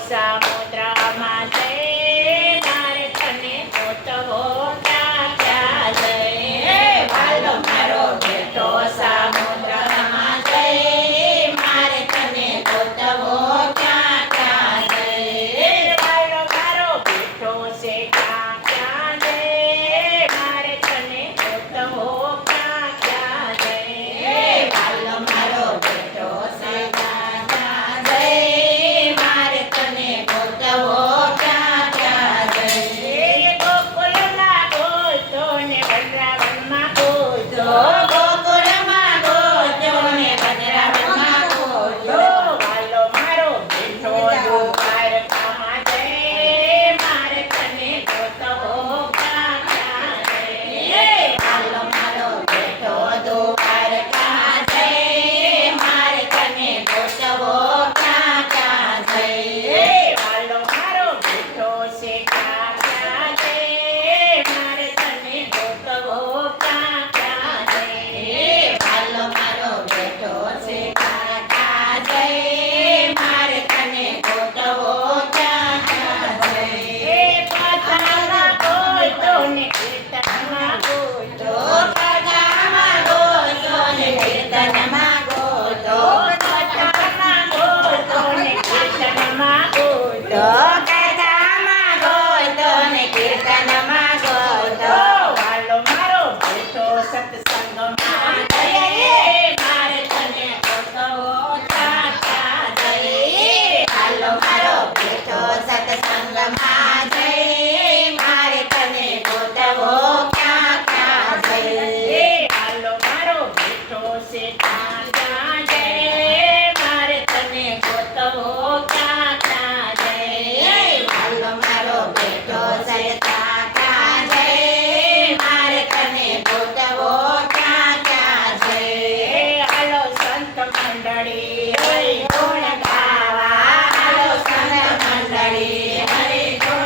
સામુદ્રમાં જઈ Close it.